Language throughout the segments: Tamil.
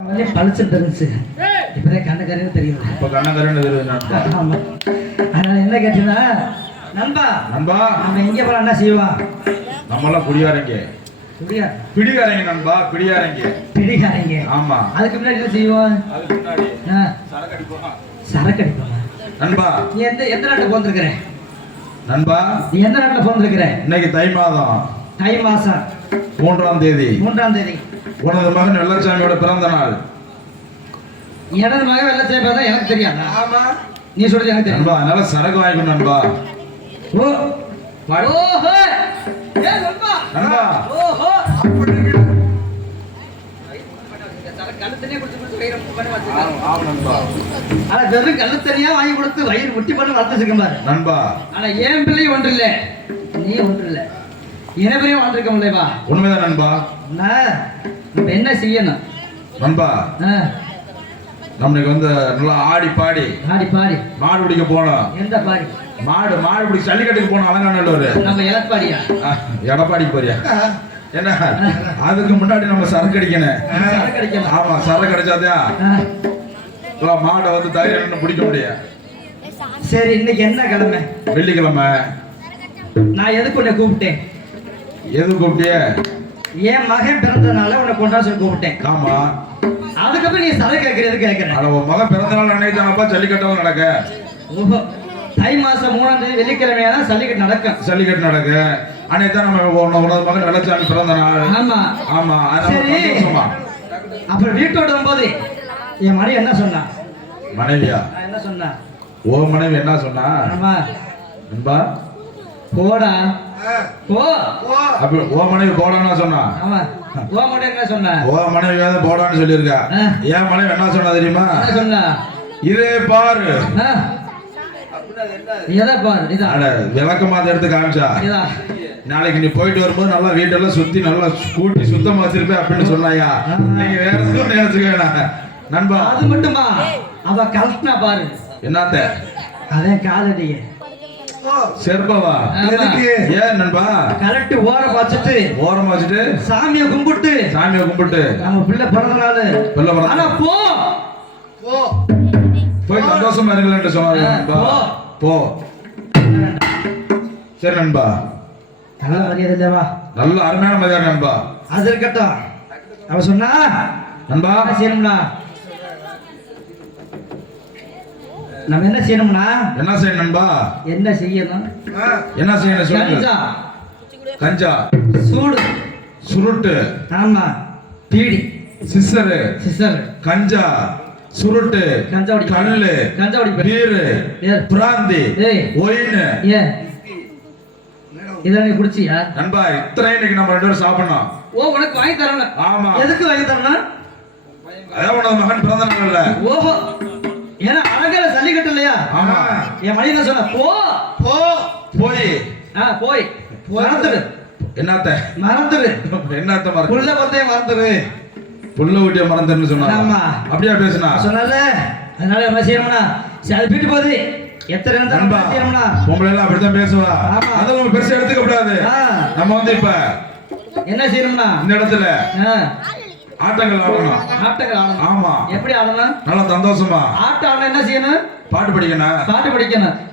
பழிச்சு தெரிஞ்சு இப்பதான் கண்ணக்கரைன்னு தெரியும். இப்ப கண்ணக்கரைன்னு தெரியும். ஆமா. அதனால என்ன கேட்டீங்கன்னா நண்பா நண்பா நம்ம எங்க போலாம் என்ன செய்வோம்? நம்மளாம் குடியாரங்க பிடிகாரங்க நண்பா பிடிகாரங்க. ஆமா. அதுக்கு முன்னாடி என்ன செய்வோம்? அதுக்கு முன்னாடி சரக்கு அடிப்போம். நண்பா நீ எந்த நாட்டுக்கு போந்திருக்கிற? நண்பா நீ எந்த நாட்டுல போந்திருக்கிற? இன்னைக்கு தை மாதம் 3ஆம் தேதி உனது மகன் வெள்ளச்சாமியோட பிறந்த நாள். எனது மகன் வெள்ளச்சாமி தான் எனக்கு தெரியாதா? ஆமா. நீ சொல்றது எனக்கு தெரியும். நண்பா அதனால சரக்கு வாங்கிக்கணும் நண்பா. ஓஹோ ஏ நண்பா நண்பா ஓஹோ கள்ளத்தனியா வாங்கி கொடுத்து வயிறு முட்டி பண்ண வளர்த்துருக்க பாரு நண்பா. ஆனா ஏன் பிள்ளை ஒன்று இல்ல, நீ ஒன்று இல்ல, இனப்பெரிய வாழ்ந்திருக்க முடியவா? உண்மைதான் நண்பா. நம்ம என்ன செய்யணும் நண்பா? நம்மளுக்கு வந்து நல்லா ஆடி பாடி மாடு பிடிக்க போனோம். எந்த பாடி? மாடு பிடிக்க ஜல்லிக்கட்டுக்கு போனோம். அலங்காநல்லூர். நம்ம எடப்பாடியா? எடப்பாடிக்கு போறியா? என்ன அதுக்கு முன்னாடி நம்ம சரக்கு அடிக்கணும். ஆமா, சரக்கு அடிச்சாதான் மாடை வந்து தைரியம் பிடிக்க முடியும். சரி, இன்னைக்கு என்ன கிழமை? வெள்ளிக்கிழமை. நான் எதுக்கு உன்னை கூப்பிட்டேன்? எது கூப்பிட்டிய? என் மகன் பிறந்தனால உன்னை கொண்டா சொல்லி கூப்பிட்டேன். ஆமா. அதுக்கப்புறம் நீ சரக்கு கேட்கறது கேட்கிறேன். உன் மகன் பிறந்த நாள் நினைச்சாப்பா ஜல்லிக்கட்டும் நடக்க. ஓஹோ, தை மாசம் 3ஆம் தேதி வெள்ளிக்கிழமையான ஜல்லிக்கட்டு நடக்க. அன்னைக்கு நம்ம உனது மகன் வெள்ளச்சாமி பிறந்த நாள். ஆமா ஆமா. சரி, அப்புறம் வீட்டோட வரும்போது என் மனைவி என்ன சொன்னா? மனைவியா? என்ன சொன்னா? ஓ மனைவி என்ன சொன்னா? ஆமா நண்பா போடா போ. அப்ப ஓ மனைவி போடான்னு சொன்னா? ஆமா. ஓ மனைவி என்ன சொன்னா? ஓ மனைவி போடான்னு சொல்லியிருக்கா. என் மனைவி என்ன சொன்னா தெரியுமா? என்ன சொன்னா? இதே பாரு. எதை பாரு? இதான் விளக்கமாத எடுத்து காமிச்சா. நாளைக்கு நீ போயிட்டு வரும்போது நல்லா வீட்டெல்லாம் சுத்தி நல்லா கூட்டி சுத்தமா வச்சிருப்பேன் அப்படின்னு சொன்னாயா? நீங்க வேற எதுவும் நினைச்சுக்க நண்பா. அது மட்டுமா? அவ கலட்டினா பாரு. என்னத்த? அதே காலடிய செருப்பவா? ஏன் நண்பா? கலட்டு ஓரம் வச்சுட்டு சாமியை கும்பிட்டு நம்ம பிள்ளை பிறந்த நாள். ஆனா போய் சந்தோஷமா இருக்கலன்னு சொன்னாங்க. போ. சரி நண்பா. நல்ல மரியாதை இல்லவா? நல்ல அருமையான மரியாதை நண்பா. அது இருக்கட்டும். அவ சொன்னா நண்பா செய்யணும்னா நம்ம என்ன செய்யணும்னா? என்ன செய்யணும் நண்பா? என்ன செய்யணும்? சொல்லுங்க. கஞ்சா, சூடு, சுருட்டு, ஆமா, பீடி, சிசரு, கஞ்சா, சுருட்டு, கல்லு, பீரு, பிராந்தி, ஒயின். இதெல்லாம் நீ குடிச்சியா? நண்பா இத்தனை இன்னைக்கு நம்ம 2 பேரும் சாப்பிடணும். ஓ, உனக்கு வாங்கி தரணும். ஆமா. எதுக்கு வாங்கி தரணும்? அதான் உனது மகன் பிறந்த நாள்ல. ஓஹோ, ஏன்னா அழகால ஜல்லிக்கட்டு இல்லையா? ஆமா. என் மணி என்ன சொன்ன? போய் மறந்துடு. என்னத்த மறந்துடு? புள்ள பத்தைய மறந்துடு. புள்ள ஊட்டிய மறந்துடுன்னு சொன்னா. ஆமா. அப்படியே பேசுனா சொன்னால. அதனால என்ன செய்யணும்னா சரி வீட்டு போகுது. எத்தனை நேரம் செய்யணும்னா பொம்பளை எல்லாம் அப்படித்தான் பேசுவா. அதெல்லாம் பெருசா எடுத்துக்க கூடாது. நம்ம வந்து இப்ப என்ன செய்யணும்னா இந்த இடத்துல ஆட்டங்கள் ஆடணும். ஆமா. எப்படி ஆடணும்? நல்லா சந்தோஷமா ஆட்டம் ஆடணும். என்ன செய்யணும்? பாட்டு படிக்கணும்.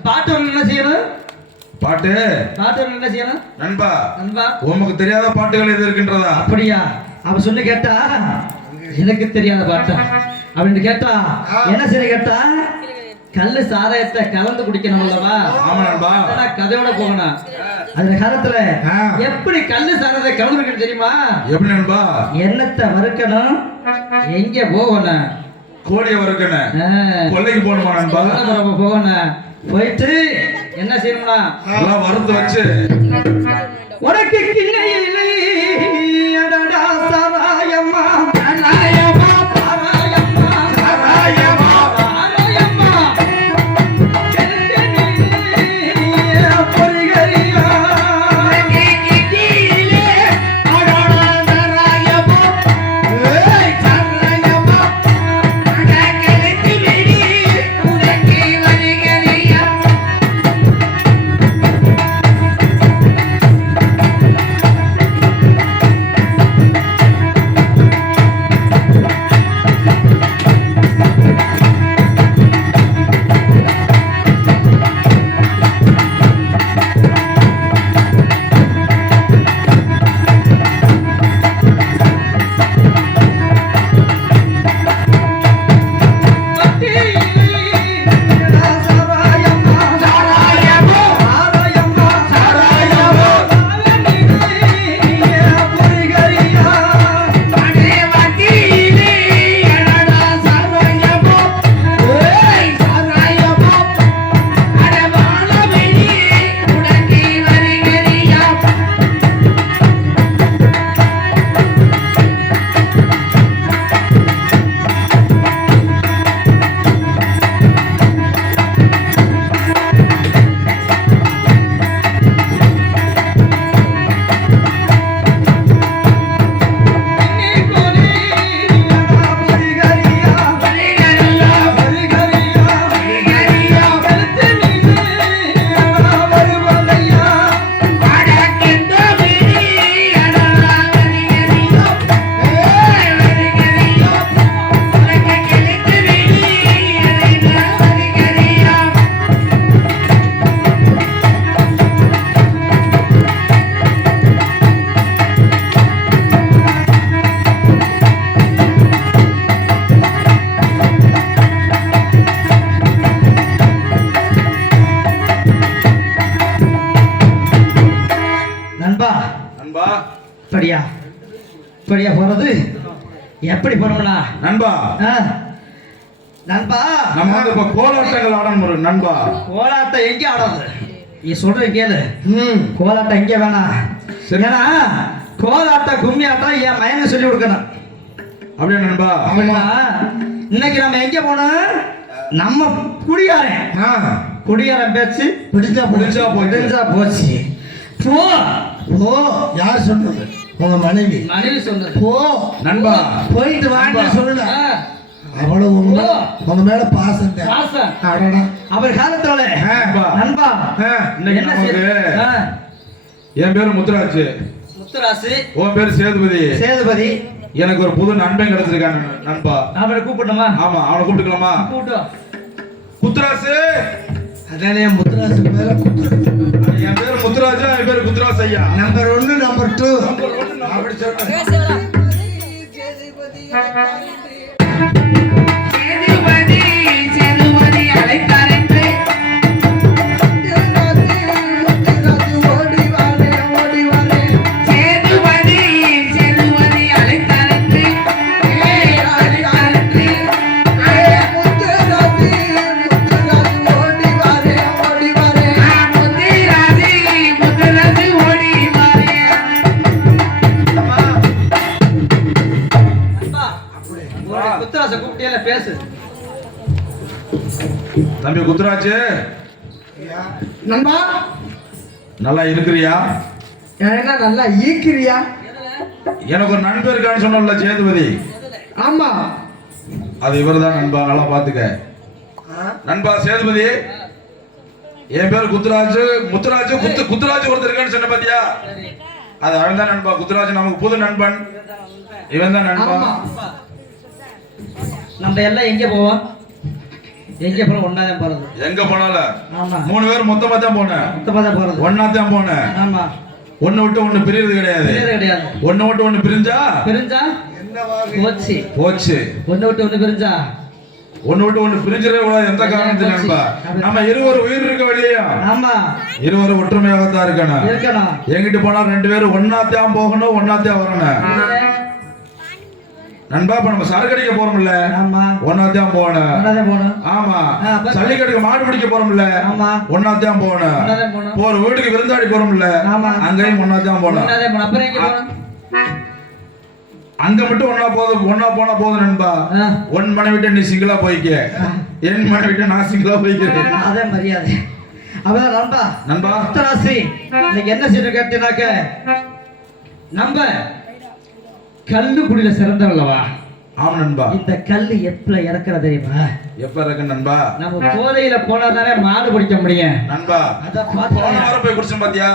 பாட்டு என்ன செய்யணும்? பாட்டு என்ன செய்யணும் நண்பா? உமக்கு தெரியாத பாட்டுகள் எது இருக்கின்றதா? அப்படியா? அவ சொல்லி கேட்டா எனக்கு தெரியாத பாட்டா அப்படின்னு கேட்டா என்ன செய்ய கேட்டா கல்லு சாராயத்தை கலந்து குடிக்கணும் அல்லவா? ஆமா நண்பா. கதையோட போகணும். அந்த காலத்துல எப்படி கல்லு சாராயத்தை கலந்து குடிக்கணும் தெரியுமா? எப்படி நண்பா? எண்ணத்தை வறுக்கணும். எங்க போகணும்? கோழியை வறுக்கணும். கொல்லைக்கு போகணுமா நண்பா? போகணும். போயிட்டு என்ன செய்யணும்னா எல்லாம் வறுத்து வச்சு உனக்கு கிண்ணையிலே சாராயம்மா இப்படியா இப்படியா போறது? எப்படி போனோம்னா நண்பா நண்பா நம்ம வந்து இப்ப கோலாட்டங்கள் ஆடணும் நண்பா. கோலாட்டம் எங்க ஆடாது? நீ சொல்ற கேளு. கோலாட்டம் எங்க வேணாம். ஏன்னா கோலாட்டம் கும்மி ஆட்டம் என் மயனை சொல்லி கொடுக்கணும். அப்படியே நண்பா. அப்படின்னா இன்னைக்கு நம்ம எங்க போனோம்? நம்ம குடியாரன் குடியாரன் பேச்சு பிடிச்சா போச்சு. போ போ. யார் சொன்னது? உங்க மனைவி சொன்னது. போ நண்பா. போயிட்டு வாங்க சொல்லல. அவ்வளவு உங்க மேல பாசம். அவர் காலத்தோட நண்பா என் பேரு முத்துராஜ். உன் பேரு சேதுபதி. எனக்கு ஒரு புது நண்பன் கிடைச்சிருக்கான் நண்பா. அவனை கூப்பிடணுமா? ஆமா, அவனை கூப்பிட்டுக்கலாமா? முத்துராசு. அதானே முத்துராசு மேல என் பேரு முத்துராஜா, என் பேரு குத்துராஸ் ஐயா. நம்பர் 1 நம்பர் 2 அப்படி சொல்றேன். பேசு தம்பி குத்துராஜ். நண்பா நல்லா இருக்கிறியா? என்ன நல்லா ஈக்கிறியா? எனக்கு ஒரு நண்பர் இருக்கான்னு சொன்னல சேதுபதி. ஆமா, அது இவர்தான் நண்பா. நல்லா பாத்துக்க நண்பா. சேதுபதி என் பேர் குத்துராஜ். குத்துராஜ் ஒருத்தர் இருக்கான்னு சொன்ன பாத்தியா? அது அவன் தான் நண்பா. குத்துராஜ் நமக்கு புது நண்பன். இவன் தான் நண்பா. நம்ம எல்லாம் எங்க போவோம்? எங்க போறோம்? ஒண்ணாதான் போறது. எங்க போனாலும் ஆமா, 3 பேர் மொத்தமா தான் போனேன். மொத்தமா தான் போறது. ஒண்ணா தான் போனேன். ஆமா, ஒண்ணு விட்டு ஒண்ணு பிரியறது கிடையாது. ஒண்ணு விட்டு ஒண்ணு பிரிஞ்சா போச்சு. ஒண்ணு விட்டு ஒண்ணு பிரிஞ்சா ஒண்ணு விட்டு ஒண்ணு பிரிஞ்சிடவே கூடாது. எந்த காரணத்துல நண்பா? நம்ம இருவர் உயிர் இருக்க வழியா? ஆமா, இருவரும் ஒற்றுமையாக தான் இருக்கணும். எங்கிட்டு போனா 2 பேரும் ஒன்னாத்தான் போகணும், ஒன்னாத்தான் வரணும் நண்பா. இப்ப நம்ம சரக்கு அடிக்க போறோம்ல, ஒன்னாத்தான் போகணும். ஆமா, ஜல்லிக்கட்டுக்கு மாடு பிடிக்க போறோம்ல, ஒன்னாத்தான் போகணும். போற வீட்டுக்கு விருந்தாடி போறோம்ல, அங்கேயும் ஒன்னாத்தான் போகணும். அங்க மட்டும் ஒன்னா போனா போதும் நண்பா. ஒன் மனைவிட்ட நீ சிங்கிளா போய்க்க, என் மனைவிட்ட நான் சிங்கிளா போய்க்கிறேன். அதே மரியாதை. அதான் நண்பா. நண்பா முத்துராசி இன்னைக்கு என்ன செய்ய கேட்டீனாக்க, நம்ம கல்லு குடியில சிறந்தவல்லவா? ஆமா நண்பா. இந்த கல்லு எப்ப இறக்குற தெரியுமா? எப்ப இறக்கு நண்பா? நம்ம கோதையில போனா தானே மாடு பிடிக்க முடியும் நண்பா. போன வாரம் போய் குடிச்சோம் பாத்தியா?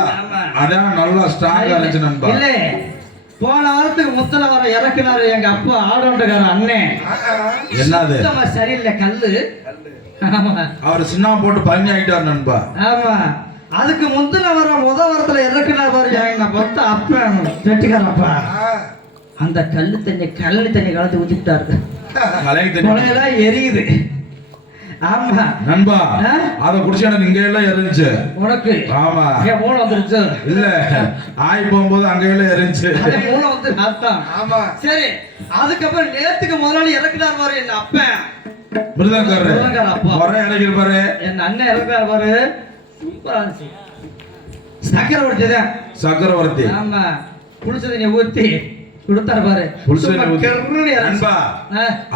அதான் நல்லா ஸ்ட்ராங்கா இருந்துச்சு நண்பா. இல்ல, போன வாரத்துக்கு முத்தல வர இறக்குனாரு எங்க அப்பா ஆடோண்டக்கார அண்ணன். என்னது? சரியில்லை கல்லு. அவர் சின்ன போட்டு பழனி ஆயிட்டார் நண்பா. ஆமா, அதுக்கு முந்தின வர வாரத்துல இறக்குனார் பாரு எங்க பத்த அப்பா வெட்டிக்காரப்பா. அந்த கல்லு தண்ணி கலந்து ஊத்திட்டாரு. கொலையெல்லாம் எரியுது. ஆமா நண்பா, அத குடிச்சு எனக்கு இங்க எல்லாம் எரிஞ்சுச்சு. உனக்கு? ஆமா. ஏன் மூளை வந்துருச்சு? இல்ல, ஆய் போகும்போது அங்க எல்லாம் எரிஞ்சுச்சு. அதே மூளை வந்து அதான். ஆமா. சரி, அதுக்கப்புறம் நேத்துக்கு முதலாளி இறக்குனார் பாரு என் அப்பன் மிருதங்காரர் அப்பா. வர இறக்கிற பாரு என் அண்ணன் இறக்குறார் பாரு. சூப்பரா இருந்துச்சு. சக்கரவர்த்தி. ஆமா, புளிச்சதை நீ ஊத்தி கொடுத்தாரு பாரு. நண்பா,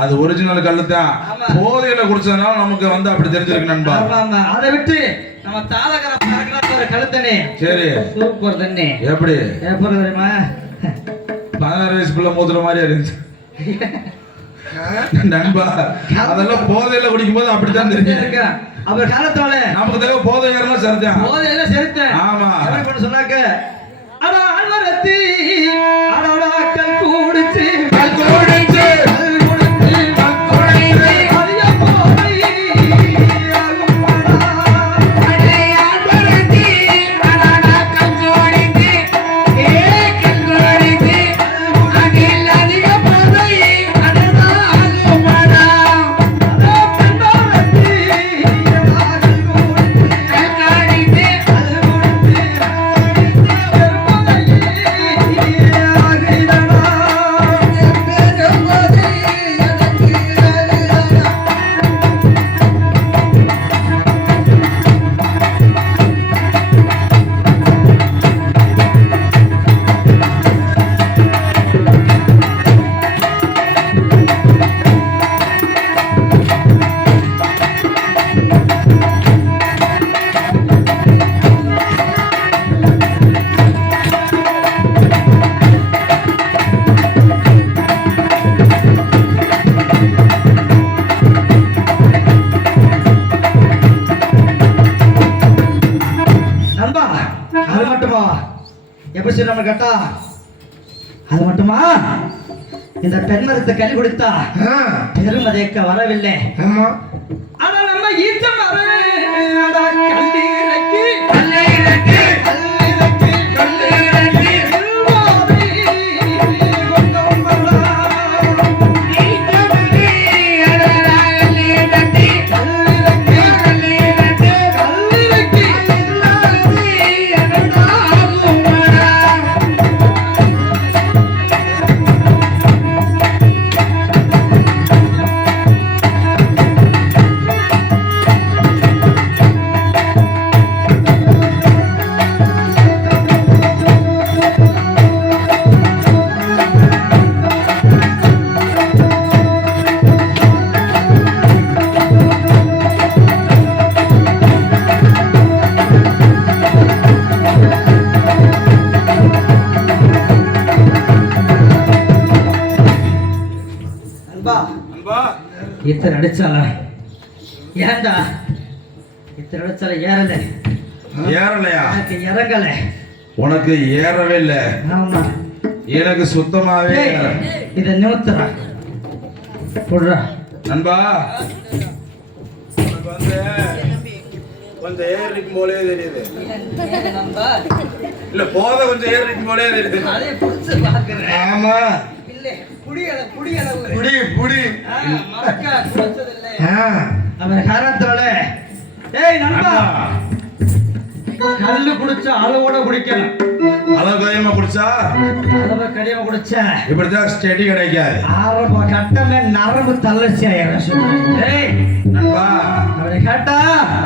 அது ஒரிஜினல் கல்லு தான். போதையில குடிச்சதுனால நமக்கு வந்து அப்படி தெரிஞ்சிருக்கு நண்பா. அதை விட்டு நம்ம தாளகர பாரு கல்லு தண்ணி. சரி, சூப்பர் தண்ணி. எப்படி தெரியுமா? 16 வயசு பிள்ளை மூத்துற மாதிரி இருந்துச்சு நண்பா. அதெல்லாம் போதையில குடிக்கும் போது அப்படித்தான் தெரியும். அவர் காலத்தோட நமக்கு தேவை போதை ஏறலாம் சரிதான். போதையில சரித்தேன். ஆமா, எப்படி சொன்னாக்க, அட அல்வரத்தி அடடா கல் கூடிச்சு கல் கூடிச்சு கல் கூடிச்சு கல் கூடிச்சு அரிய போய் ஆகும்டா. அடே அல்வரத்தி அடடா கல் கூடிச்சு ஏ கல் கூடிச்சு அகில் அதிக போதை அடடா ஆகும்டா. அட பெண்ணாரத்தி அடடா கல் கூடிச்சு கல் கூடிச்சு கல் கூடிச்சு இருக்கணும் கேட்டா அது மட்டுமா இந்த பெண்மரத்தை கறி கொடுத்தா பெருமதைக்க வரவில்லை. ஆமா ஆனா நம்ம ஈச்ச மரம் கல்லீரக்கி இத்தனை அடிச்சால ஏண்டா இத்தனை அடிச்சால ஏறல ஏறலையா? எனக்கு இறங்கல. உனக்கு ஏறவே இல்ல. ஆமா எனக்கு சுத்தமாவே இத நிறுத்துறா போடுறா நண்பா. கொஞ்சம் ஏர் இருக்கும் போலே தெரியுது. இல்ல போத கொஞ்சம் ஏர் இருக்கும் போலே தெரியுது. அதே புடிச்சு பாக்குறேன். ஆமா புடி புடி புடி அவன் காரணத்தோட ஏய் நண்பா கல்லு குடிச்சா அளவோட குடிக்கணும். அளவு கடியமா குடிச்சா அளவு கடியமா குடிச்சா இப்படிதான் ஸ்டெடி கிடைக்காது. ஆரம்ப கட்டமே நரம்பு தளர்ச்சி ஆயிடும். ஏய் நண்பா அவரை கேட்டா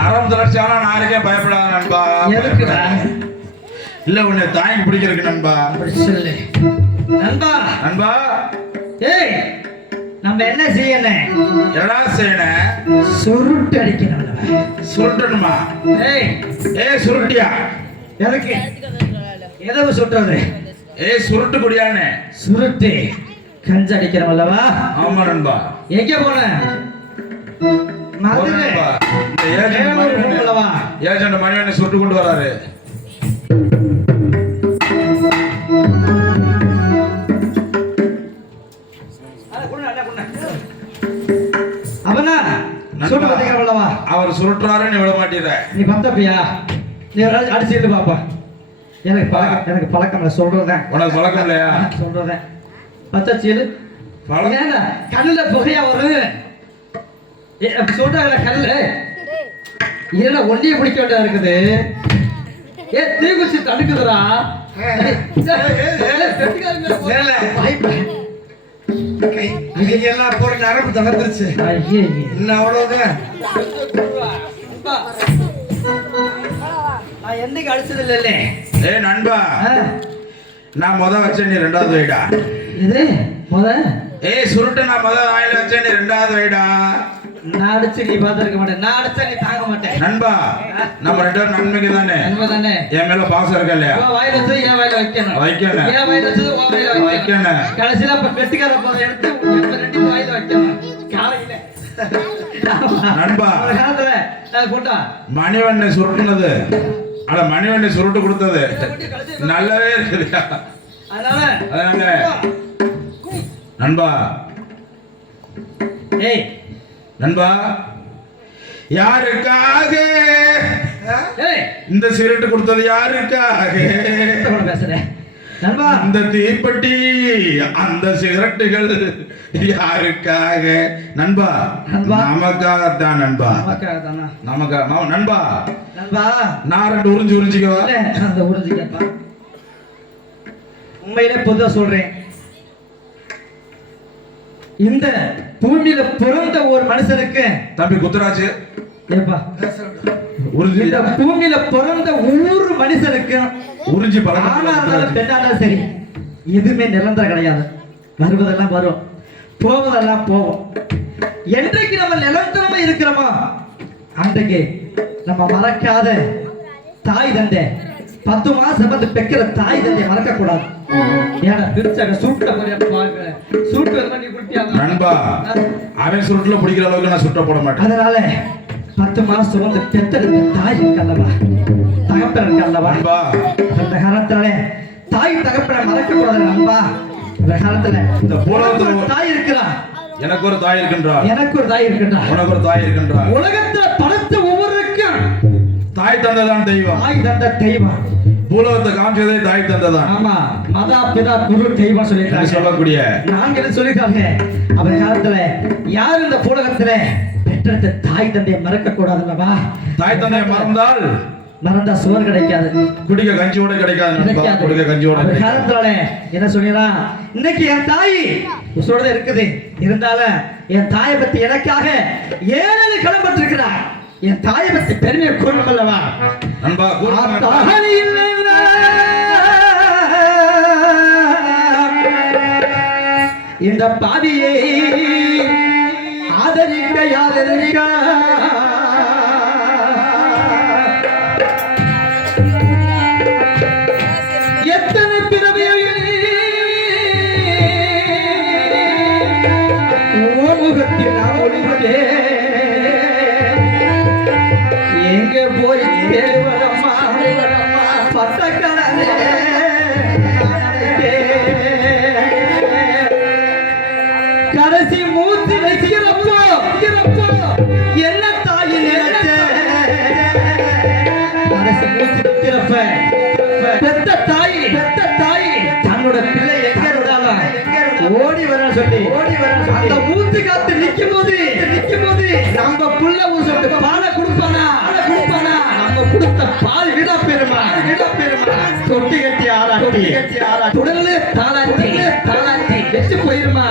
நரம்பு தளர்ச்சி ஆனா நாளைக்கே பயப்படாத நண்பா. எதுக்குடா? இல்ல உன்னை தாங்கி பிடிக்கிறதுக்கு நண்பா. அப்படி சொல்லு நண்பா. நண்பா ஏய் நம்ம என்ன செய்யணும்? என்னடா செய்யணும்? சுருட்டு அடிக்கணும். சுருட்டணுமா? ஏய் ஏய் சுருட்டியா? எதுக்கு எதவு சுட்டுறது? ஏய் சுருட்டு குடியானே. சுருட்டு கஞ்ச அடிக்கிறோம் அல்லவா? ஆமா நண்பா. எங்க போன? மதுரை. இந்த ஏஜென்ட் மணிவண்ணை சுட்டு கொண்டு வராரு. அவனா சுட்டு பாத்தீங்களா? அவர் சுருட்டுறாருன்னு விட மாட்டீர. நீ பத்தப்பியா? நீ அடிச்சிட்டு பாப்பா. எனக்கு பழக்கம் இல்லை சொல்றேன். உனக்கு பழக்கம் இல்லையா? சொல்றேன். பத்தச்சீலு கல்லுல புகையா வரும் சொல்றாங்களா? கல்லு ஏன்னா ஒண்டிய பிடிக்க வேண்டியதா இருக்குது. ஏ தீக்குச்சி தடுக்குதுரா. எல்லாம் போற நரம்பு தளர்ந்துருச்சு. இன்னும் அவ்வளவுதான். நான் என்னைக்கு அடிச்சது இல்ல. ஏய் நண்பா நான் முத வச்சேன், நீ ரெண்டாவது வைடா. இது முத ஏய் சுருட்டு நான் முத வாயில வச்சேன், நீ ரெண்டாவது வைடா. நான் அடிச்சு நீ பார்த்திருக்க மாட்டேன். நான் அடிச்சா நீ தாங்க மாட்டேன். நண்பா நம்ம ரெண்டு பேரும் நன்மைக்கு தானே. நன்மை தானே. என் மேல பாசம் இருக்கா இல்லையா? வாயில வச்சு என் வாயில வைக்கணும். வைக்கணும். என் வாயில வச்சு உன் வாயில வைக்கணும். கடைசியில அப்ப வெட்டிக்கார போதை எடுத்து ரெண்டு வாயில வைக்கணும். காலையில நண்பா போட்டா மணிவண்ணை சுருட்டுனது அட மணிவண்ணை சுருட்டு கொடுத்தது நல்லாவே இருக்குல்லையா? அதனால நண்பா ஏய் நண்பா யாருக்காக இந்த சிகரெட்டு கொடுத்தது? யாருக்காக பேசுறேன் நண்பா? இந்த தீப்பெட்டி அந்த சிகரெட்டுகள் யாருக்காக நண்பா? நமக்காகத்தான் நண்பா. நமக்காக நண்பா. நண்பா நான் ரெண்டு உறிஞ்சிக்கவா? அந்த உறிஞ்சிக்கப்பா உண்மையிலே பொதுவா சொல்றேன். இந்த பூமியில பிறந்த ஒரு மனுஷனுக்கு தம்பி குத்துராஜ் ஏப்பா இந்த பூமியில பிறந்த ஒவ்வொரு மனுஷனுக்கும் உறிஞ்சி ஆனாலும் பெண்ணாலும் சரி எதுவுமே நிரந்தரம் கிடையாது. வருவதெல்லாம் வரும், போவதெல்லாம் போவோம். என்றைக்கு நம்ம நிரந்தரமா இருக்கிறோமோ அன்றைக்கு நம்ம மறக்காத தாய் தந்தை 10 மாசம் வந்து பெக்கிற தாய் தந்தையை மறக்க கூடாது. ஏன்னா பிரிச்சாங்க சுட்ட சுட்டு பண்ணி குடிப்பாங்க நண்பா. அவன் சுருட்டுல பிடிக்கிற அளவுக்கு நான் சுட்ட போட மாட்டேன். அதனால 10 மாசம் வந்து பெத்தெடுத்த தாய் இருக்கல்லவா, தகப்பன் இருக்கல்லவா, அந்த காலத்தினாலே தாய் தகப்பனை மறக்க கூடாது நண்பா. அந்த காலத்துல இந்த பூலோகத்துல ஒரு தாய் இருக்கிறா, எனக்கு ஒரு தாய் இருக்கின்றார், எனக்கு ஒரு தாய் இருக்கின்றா. உனக்கு ஒரு தாய் இருக்கின்றார். உலகத்துல படைத்த ஒவ்வொருக்கும் தாய் தந்ததான் தெய்வம். தாய் தந்த தெய்வம். பூலோகத்தை காமிச்சதே தாய் தந்ததான். ஆமா, மாதா பிதா குரு தெய்வம் சொல்லிட்டாங்க. சொல்லக்கூடிய நாங்கள் சொல்லிட்டாங்க. அந்த காலத்துல யார் இந்த பூலகத்துல பெற்றெடுத்த தாய் தந்தையை மறக்க கூடாதுல்லவா? தாய் தந்தையை மறந்தா சோறு கிடைக்காது, குடிக்க கஞ்சியோட கிடைக்காது. குடிக்க கஞ்சியோட அந்த காலத்துல என்ன சொல்லிடா, இன்னைக்கு என் தாய் உசுரோட இருக்குது, இருந்தாலும் என் தாயை பத்தி எனக்காக 7 கிளம்பட்டிருக்கிறார். என் தாயை பத்தி பெருமையை கூறணும் அல்லவா நண்பா? இந்த பாவியை ஆதரிக்க யாதரிக்க எத்தனை பிறவியில் முகத்தில் ஒளிவதே எங்க போய் தேவரம்மா பட்டக்கடலே கடைசி மூச்சு வைக்கிறப்போ என்ன தாய் நினைச்ச கடைசி மூச்சு வைக்கிறப்ப பெத்த தாய் தன்னோட பிள்ளை எங்க இருந்தாலும் ஓடி வர சொல்லி அந்த மூச்சு காத்து நிக்கும் போது நம்ம புள்ள ஒரு சொட்டு பாலை கொடுப்பானா நம்ம கொடுத்த பால் விட பெருமா தொட்டி கட்டி ஆராட்டி தொடர்ந்து தாளாட்டி வெச்சு போயிருமா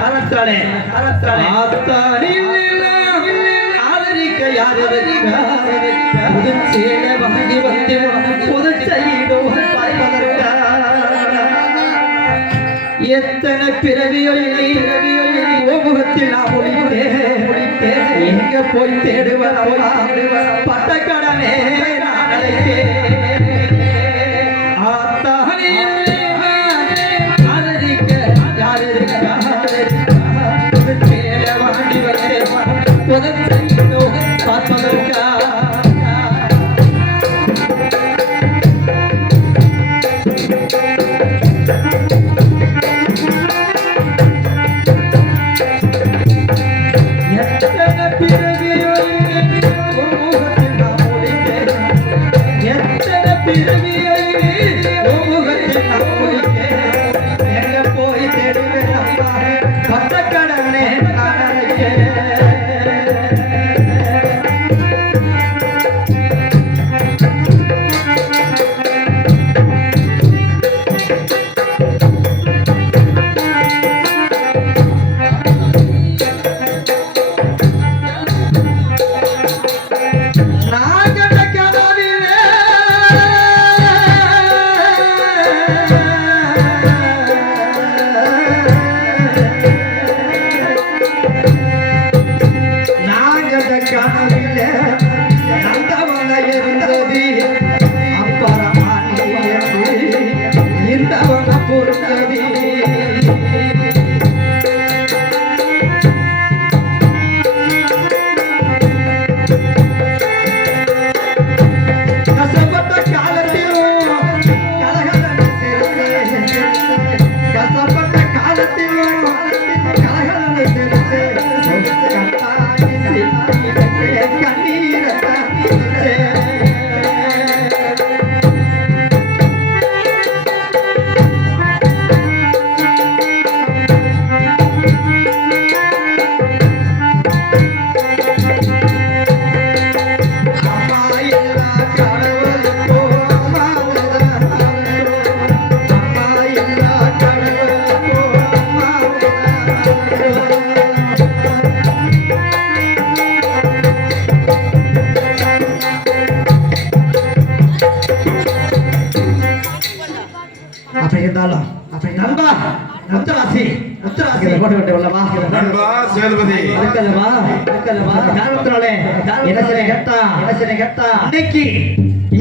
காலத்தாலே ஆதரிக்க யாதரிக்க புதுச்சேல வாங்கி வந்து புதுச்சையிடோ எத்தனை பிறவியோ முகத்தில் நான் முடித்தேன் எங்க போய் தேடுவதா பட்டக்கடனே நான் அழைத்தேன் ஆதரிக்க யாதரிக்க புதுச்சேல வாங்கி வந்து புதுச்சையிடோ பார்ப்பதற்கா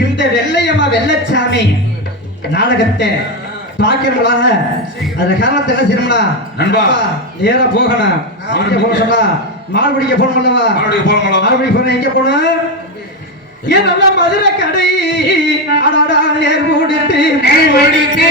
இந்த வெள்ளையம்மா வெள்ளச்சாமி நாடகத்தை பாக்கிறவங்களாக அந்த காலத்துல என்ன செய்யணும்னா நேரா போகணும். மாடு பிடிக்க போகணும் அல்லவா? மாடு பிடிக்க போகணும். எங்க போகணும்? ஏன் நல்ல மதுரை கடை அடாடா நேர் ஓடித்து நேர் ஓடித்து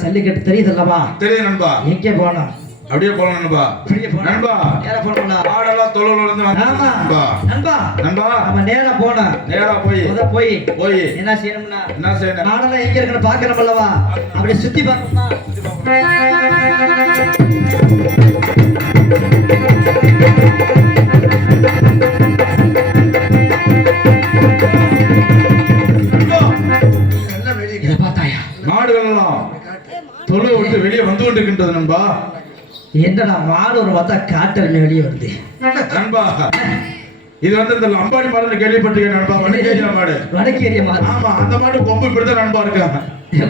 சல்லிக்கட்டு தெரியுதுல்லவா? தெரியுது நண்பா. எங்கே போனோம்? அப்படியே போலாம் நண்பா. நண்பா நேரா போனோம்ல. ஆடெல்லாம் தொழுவுல இருந்து ஆமா நண்பா நம்ம நேரா போனோம். நேரா போய் என்ன செய்யணும்னா என்ன செய்யணும்? ஆடெல்லாம் எங்க இருக்குன்னு பார்க்கணும் அல்லவா? அப்படியே சுத்தி பார்க்கணுமா? மாடுகள் எல்லாம் தொழு விட்டு வெளியே வந்து கொண்டிருக்கின்றது நண்பா. என்னடா மாடு ஒரு பார்த்தா காட்டல் வெளியே வருது நண்பா. இது வந்து இந்த அம்பாடி மாடுன்னு கேள்விப்பட்டிருக்கேன் நண்பா. வடக்கேரிய மாடு. வடக்கேரிய மாடு. ஆமா, அந்த மாடு கொம்பு இப்படிதான் நண்பா இருக்காங்க.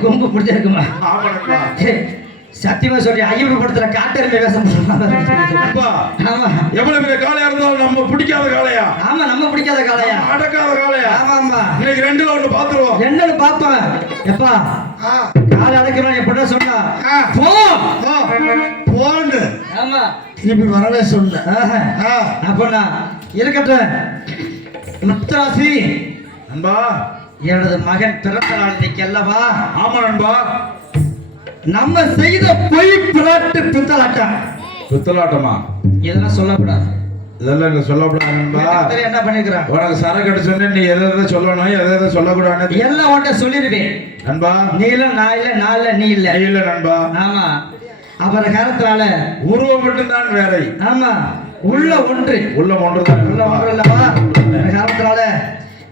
கொம்பு பிடிச்சா இருக்குமா? ஆமா நண்பா. சத்தியமா சொல்லி ஐயப்ப படத்துல காட்டெருமை வேஷம் நண்பா. ஆமா, எவ்வளவு பெரிய காளையா இருந்தாலும் நம்ம பிடிக்காத காளையா? ஆமா, நம்ம பிடிக்காத காளையா, அடக்காத காளையா? ஆமா. இன்னைக்கு ரெண்டுல ஒண்ணு பாத்துருவோம். என்னன்னு பாப்போம். எப்பா காலை அடக்கிறோம் எப்படா சொன்னா போன்னு ஆமா திருப்பி வரவே சொன்ன. அப்பனா இருக்கட்டும். முத்தராசி நண்பா, எனது மகன் பிறந்த நாள் இன்னைக்கு அல்லவா? ஆமா நண்பா. நம்ம செய்த பொய் பிராட்டு பித்தலாட்டமா? இதெல்லாம் சொல்லக்கூடாது. இதெல்லாம் இங்க சொல்லக்கூடாது நண்பா. என்ன பண்ணிருக்கிறான்? உனக்கு சரக்கு அடிச்சு சொன்னேன். நீ எதை சொல்லணும் எதை சொல்லக்கூடாது எல்லாம் உன்ட்ட சொல்லிருவேன் நண்பா. நீ இல்ல நான் இல்ல நான் இல்ல நீ இல்ல. இல்ல நண்பா. ஆமா, அப்புறம் காலத்தால உருவம் மட்டும்தான் வேற. ஆமா, உள்ள ஒன்று ஒன்றுதான். உள்ள ஒன்று இல்லவா? காலத்தால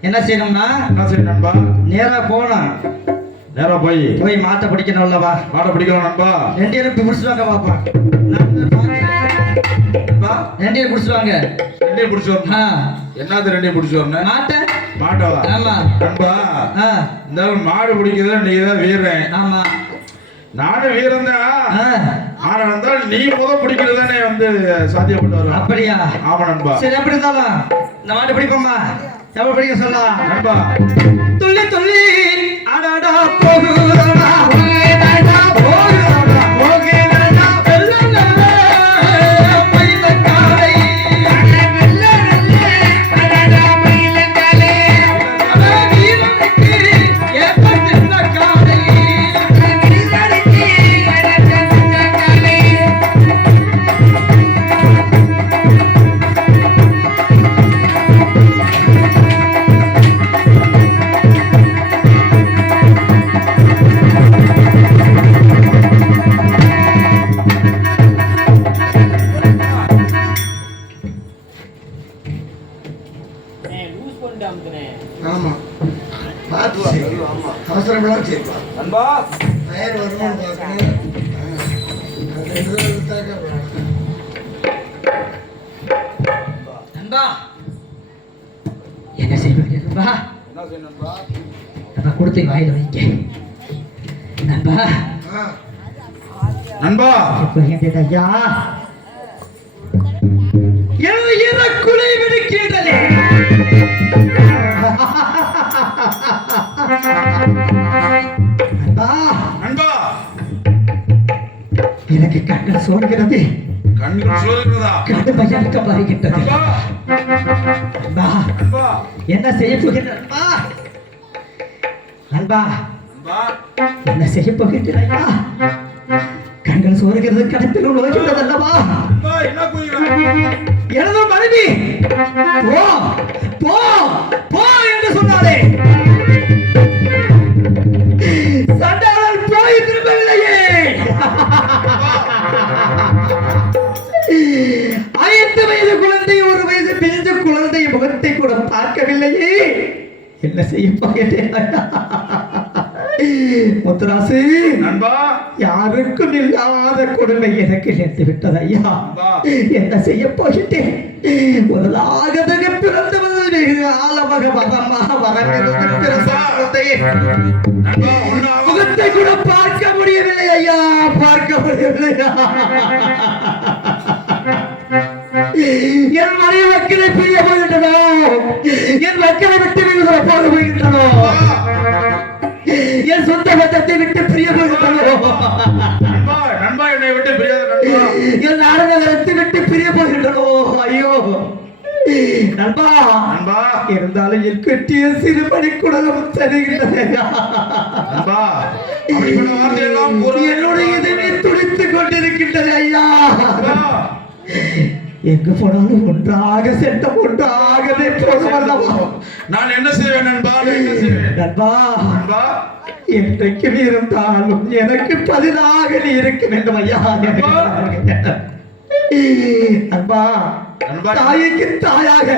என்ன செய்யணும்னா என்ன செய்யணும் நண்பா? நேரா போனோம். நேரா போய் மாட்டை பிடிக்கணும் அல்லவா? மாட்டை பிடிக்கணும் நண்பா. ரெண்டு பேரும் பிடிச்சுவாங்க பாப்பா. ரெண்டையும் பிடிச்சுவாங்க. ரெண்டையும் பிடிச்சு வரணும். என்னது ரெண்டையும் பிடிச்சு வரணும்? மாட்டவா? ஆமா நண்பா. இந்த மாடு பிடிக்கிறத நீ தான் வீரன். ஆமா, நானும் வீரன் தான். ஆனா இருந்தாலும் நீ பிடிக்கிறதானே வந்து சாத்தியப்பட்டு வரும். அப்படியா? ஆமா நண்பா. சரி, எப்படி இருந்தாலும் இந்த மாட்டு பிடிப்போமா? எவ்வளவு பிடிக்க சொல்லலாம் நண்பா? துள்ளி துள்ளி அடாடா போகுதடா ஆமா, பார்த்து அவசரம் செய்வா நண்பா. நேர் வரணும் பார்க்கணும். என்ன செய்வாங்க நண்பா? என்ன செய்யணும் நண்பா? நம்ம கொடுத்து வாயில வைக்க நண்பா. நண்பா, ஐயா குலை விடுக்கின்றதே. நண்பா, எனக்கு கண்கள் சோறுகிறது. கண்கள் சோறுகிறதா? கடுமையாக வருகின்றது. என்ன செய்ய போகின்ற நண்பா? என்ன செய்ய போகின்றாயா? கண்கள் சோறுகிறது, கடப்பில் உலகிறது அல்லவா? எனது மனைவி போ போ போ என்று சொன்னாலே சண்டாளன் போய் திரும்பவில்லையே. 5 வயது குழந்தை, 1 வயது பிஞ்சு குழந்தை முகத்தை கூட பார்க்கவில்லையே. என்ன செய்ய போகிறேன்? முத்துராசு நண்பா யாருக்கும் இல்லாத கொடுமை எனக்கு நேர்ந்து விட்டது ஐயா. என்ன செய்ய போகிட்டேன்? முதலாக பிறந்தவள் ஆலமக வரமா முகத்தை கூட பார்க்க முடியவில்லை ஐயா, பார்க்க முடியவில்லையா. என் மனைவி மக்களை பிரிய போகின்றனோ, என் மக்களை விட்டு போக போகின்றனோ, என் சொந்த பந்தத்தை விட்டு பிரிய போகின்றனோ, நண்பா என்னை விட்டு பிரியாத என் நாடகத்தை விட்டு பிரிய போகின்றனோ. ஐயோ நண்பா நண்பா இருந்தாலும் என் கட்டிய சிறுமணி குடலும் தருகின்றது. என்னுடைய இதனை துடித்துக் கொண்டிருக்கின்றது ஐயா. எங்கு போனாலும் ஒன்றாக செட்டம் ஒன்றாகவே போதுமல்லவா. நான் என்ன செய்வேன் நண்பா? நண்பா என்றைக்கும் இருந்தாலும் எனக்கு பதிலாக நீ இருக்க வேண்டும் ஐயா. நண்பா தாய்க்கு தாயாக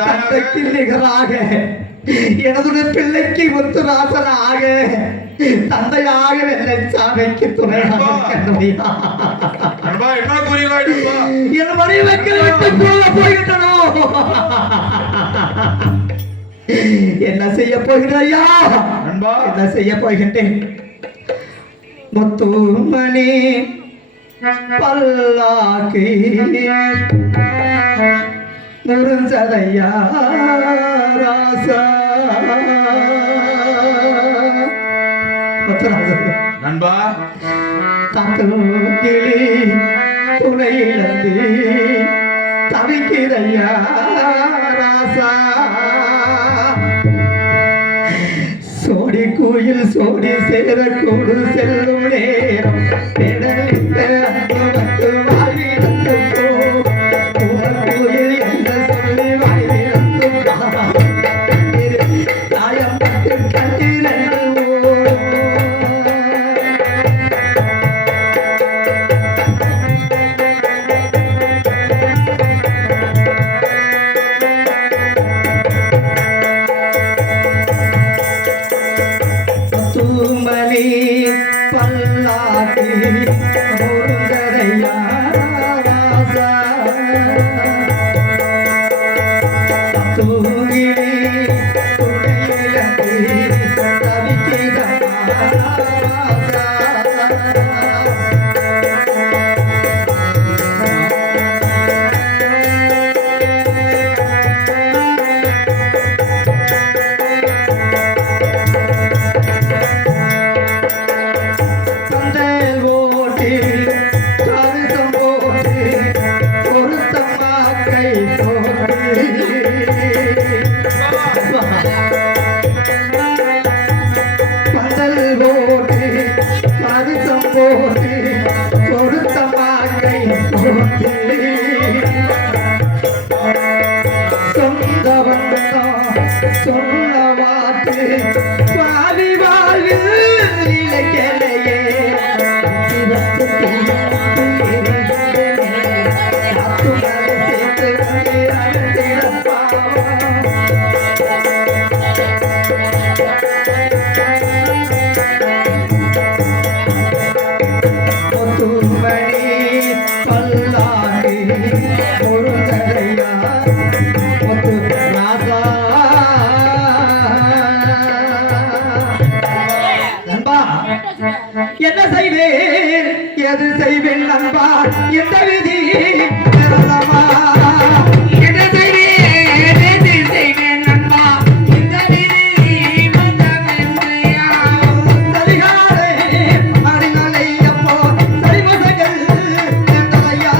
தந்தைக்கு நிகராக எனதுடைய பிள்ளைக்கு முத்துராசனாக தந்தையாக வெள்ளை சாமிக்கு துணையாக என் மனைவிக்கு விட்டு போக போகின்றனோ. என்ன செய்ய போகிறாயா? என்ன செய்ய போகின்றேன்? முத்துமணி பல்லாக்கு முருஞ்சதையா ராசா. நண்பா தங்கிளி துணையிலிருந்து தவிக்கிறையா ராசா. சோடி கோயில் சோடி சேர கூடு செல்லும் நேரம் கோயில் என்ற சொல்லி வாயிலிருந்து தாயம் பட்டு கண்டிரண்டு தூமணி பல்லாக்கு முருங்கரையா ராசா. தூங்கினி துணையிலி தவிக்கிறா ராசா. சொல்லவாட்டு பாதி வாழ்வு இலக்கிலையே என்ன செய்வேன் எது செய்வேன் நண்பா இந்த விதி நிரந்தரமா. என்ன செய்வேன் எது செய்வேன் நண்பா இந்த விதி சரிகாரே அடிகளை அப்போ சரிமசங்கள் என்றதையா.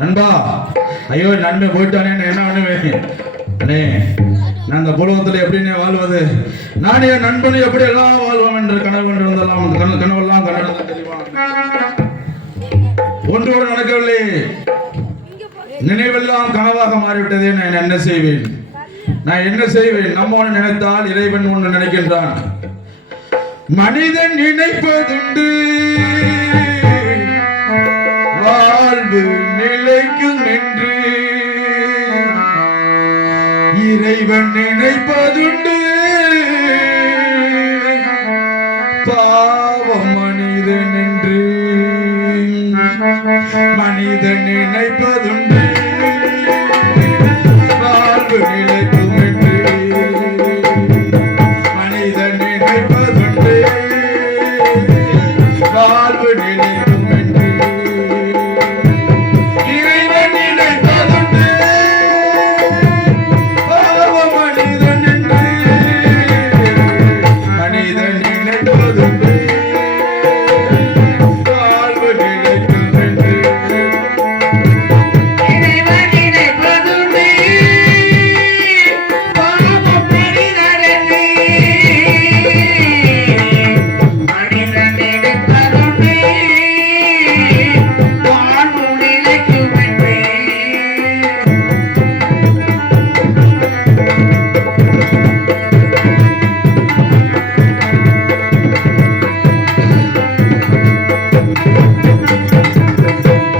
நண்பா ஐயோ நண்பன் போயிட்டானே என்ன பண்ணுவேன் அண்ணே நான் அந்த புலவத்தில் எப்படின்னே வாழ்வது நான் என் நண்பனை எப்படி எல்லாம் வாழ்வோம் என்று கனவு கொண்டிருந்தெல்லாம் கனவெல்லாம் கண்டது தெரியுமா ஒன்றோடு நடக்கவில்லை நினைவெல்லாம் கனவாக மாறிவிட்டதே நான் என்ன செய்வேன் நம்ம ஒன்று நினைத்தால் இறைவன் ஒன்று நினைக்கின்றான் மனிதன் நினைப்பதுண்டு வாழ்வு நிலைக்கும் என்று இறைவன் நினைப்பதுண்டு பாவம் மனிதன் என்று மனிதன் நினைப்பதுண்டு வாழ்வு நிலைக்கும் என்று மனிதன் நினைப்பதுண்டு வாழ்வு நிலைக்கும் என்று இறைவன் நினைப்பதுண்டு பாவம் மனிதன் என்று மனிதன் நினைப்பதுண்டு வாழ்வு நிலைக்கும் என்று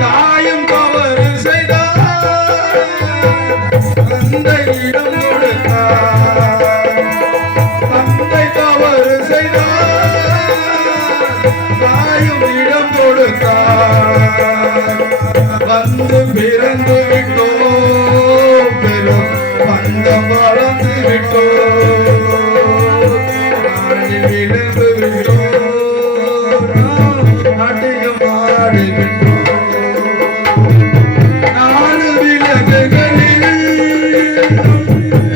தாயும் தவறு செய்தார் தந்தையிடம் கொடுத்தார் தந்தை தவறு செய்தார் தாயும் இடம் கொடுத்தார் வந்து பிறந்து விட்டோ பெரும் பந்தம் வளர்ந்து விட்டோ விழுந்து விட்டோ நாட்டியம் ஆடுகின்றோ நாடு விலங்குகளில்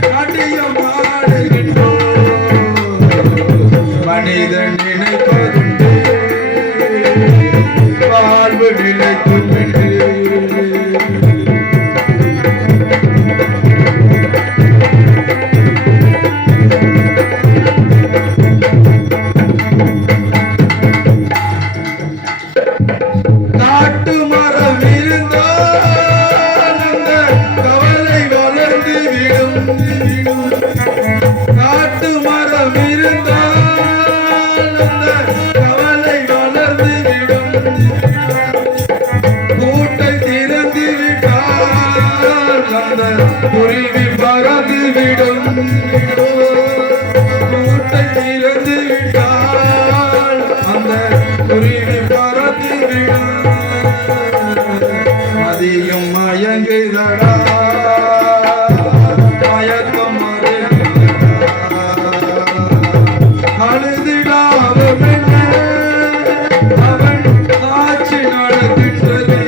நாட்டியம் ஆடுகின்றோ மனிதன் நினைப்பதுண்டு வாழ்வு நிலைக்கும் என்று காட்டு மரம் இருந்தால் அந்த கவலை வளர்ந்து விடும் காட்டு மரம் இருந்தால் அந்த கவலை வளர்ந்து விடும் கூட்டை திறந்து விட்டால் அந்த குருவி பறந்து விடும் கூட்டை திறந்து விட்டால் அந்த குருவி பறந்து விடும் அதிகம் மயங்குதடா மயக்கம் அழுதிடாவும் அவன் ஆட்சி நடக்கின்றது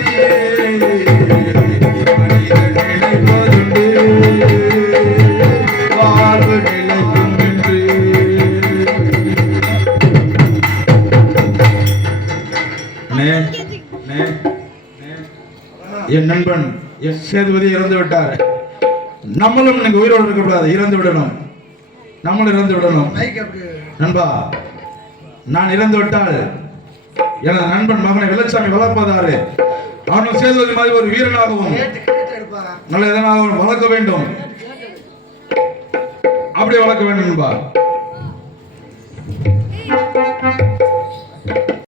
மனிதன் நினைப்பதுண்டு வாழ்வு நிலைக்கும் என்று என் நண்பன் என் சேதுபதி இறந்து விட்டார் நம்மளும் நீங்க உயிரோடு இருக்கக்கூடாது இறந்து விடணும் நம்மளும் இறந்து விடணும் நண்பா நான் இறந்து விட்டால் எனது நண்பன் மகனை வெள்ளச்சாமி வளர்ப்பதாரு அவனும் சேதுபதி மாதிரி ஒரு வீரனாகவும் நல்ல எதனாகவும் வளர்க்க வேண்டும் அப்படி வளர்க்க வேண்டும் நண்பா